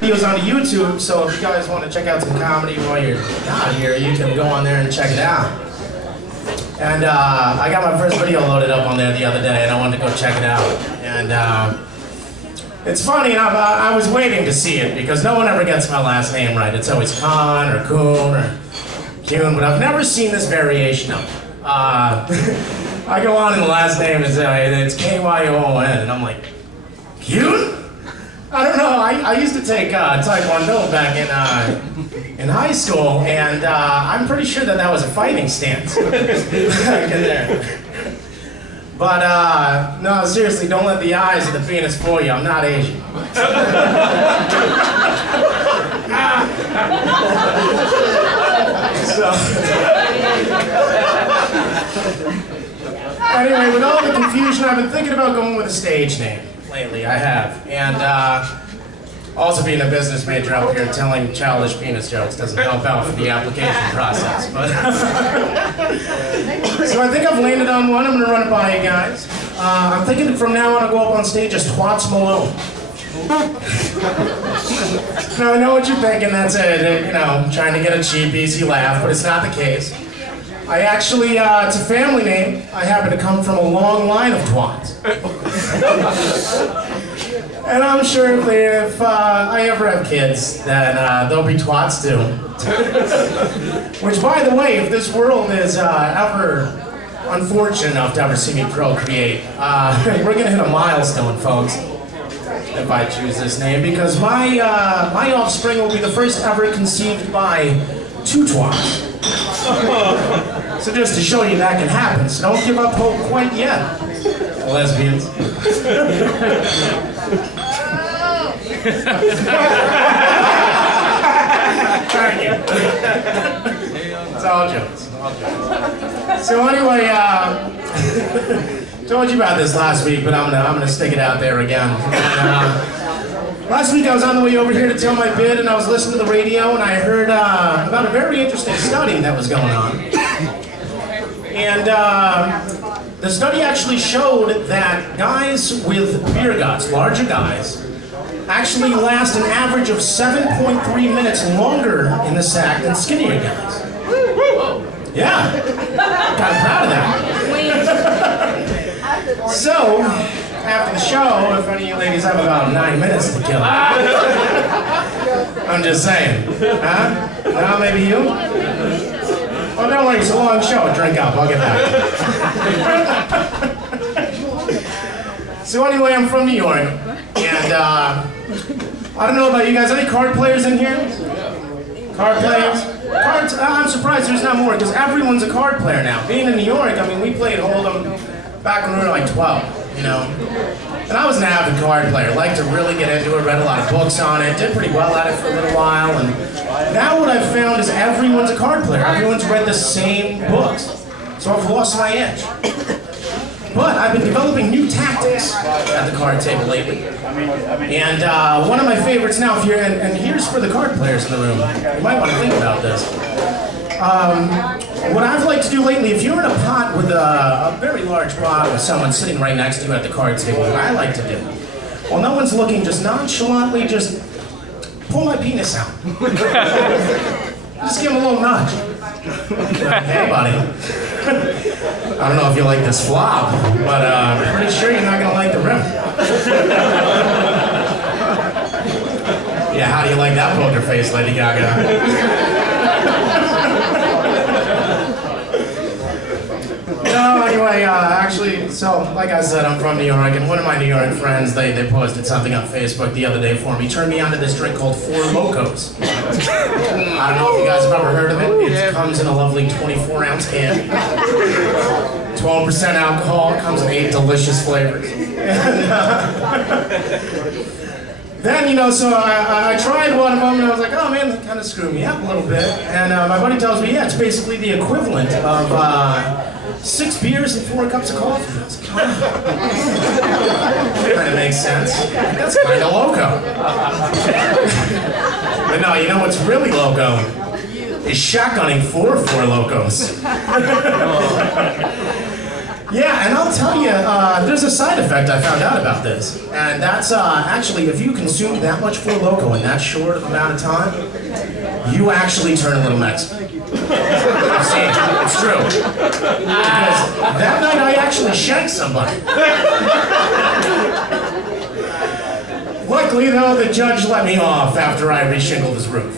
Videos on YouTube, so if you guys want to check out some comedy while you're out here, you can go on there and check it out. And I got my first video loaded up on there the other day, and I wanted to go check it out. And it's funny enough, I was waiting to see it because no one ever gets my last name right. It's always Khan or Kyoon or Kyoon, but I've never seen this variation of it. I go on and the last name is it's Kyoon, and I'm like, Kyoon? I don't know. I used to take Taekwondo back in high school, and I'm pretty sure that was a fighting stance back in there. But no, seriously, don't let the eyes of the penis fool you. I'm not Asian. Anyway, with all the confusion, I've been thinking about going with a stage name. Lately, I have, and also being a business major up here, telling childish penis jokes doesn't help out for the application process. But so I think I've landed on one. I'm going to run it by you guys. I'm thinking from now on I'll go up on stage as Twats Malone. Now I know what you're thinking. That's it. You know, trying to get a cheap, easy laugh, but it's not the case. I actually, it's a family name. I happen to come from a long line of twats. And I'm sure if I ever have kids, then they'll be twats too. Which, by the way, if this world is ever unfortunate enough to ever see me procreate, we're gonna hit a milestone, folks, if I choose this name, because my offspring will be the first ever conceived by two twats. So just to show you that can happen, so don't give up hope quite yet, lesbians. Thank you. It's all jokes. So anyway, told you about this last week, but I'm gonna stick it out there again. Last week I was on the way over here to tell my bid, and I was listening to the radio, and I heard about a very interesting study that was going on. And the study actually showed that guys with beer guts, larger guys, actually last an average of 7.3 minutes longer in the sack than skinnier guys. Yeah, I'm kind of proud of that. So, after the show, if any of you ladies have about 9 minutes to kill, I'm just saying. Huh? No, maybe you? Oh, don't worry, it's a long show. Drink up, I'll get back. So anyway, I'm from New York, and I don't know about you guys. Any card players in here? Card players? Cards? I'm surprised there's not more, because everyone's a card player now. Being in New York, I mean, we played Hold'em back when we were like 12, you know? And I was an avid card player, liked to really get into it, read a lot of books on it, did pretty well at it for a little while, and now what I've found is everyone's a card player. Everyone's read the same books. So I've lost my edge. But I've been developing new tactics at the card table lately. And one of my favorites now, if you're, and here's for the card players in the room, you might want to think about this. What I've liked to do lately, if you're in a pot with a very large pot with someone sitting right next to you at the card table, what I like to do, while no one's looking, just nonchalantly just pull my penis out. Just give him a little nudge. Hey, buddy. I don't know if you like this flop, but I'm pretty sure you're not going to like the rim. Yeah, how do you like that poker face, Lady Gaga? No, anyway, actually, so, like I said, I'm from New York, and one of my New York friends, they posted something on Facebook the other day for me, turned me on to this drink called Four Locos. I don't know if you guys have ever heard of it. It comes in a lovely 24-ounce can. 12% alcohol, comes in 8 delicious flavors. And, then, you know, so I tried one of them, and I was like, oh man, that kind of screwed me up a little bit. And my buddy tells me, yeah, it's basically the equivalent of 6 beers and 4 cups of coffee. I was like, kind of makes sense. That's kind of loco. But no, you know what's really loco? Is shotgunning 4 Locos. Yeah, and I'll tell you, there's a side effect I found out about this. And that's actually, if you consume that much Four Loko in that short amount of time, you actually turn a little Mexican. I've seen it. It's true. Because that night I actually shanked somebody. Luckily, though, the judge let me off after I reshingled his roof.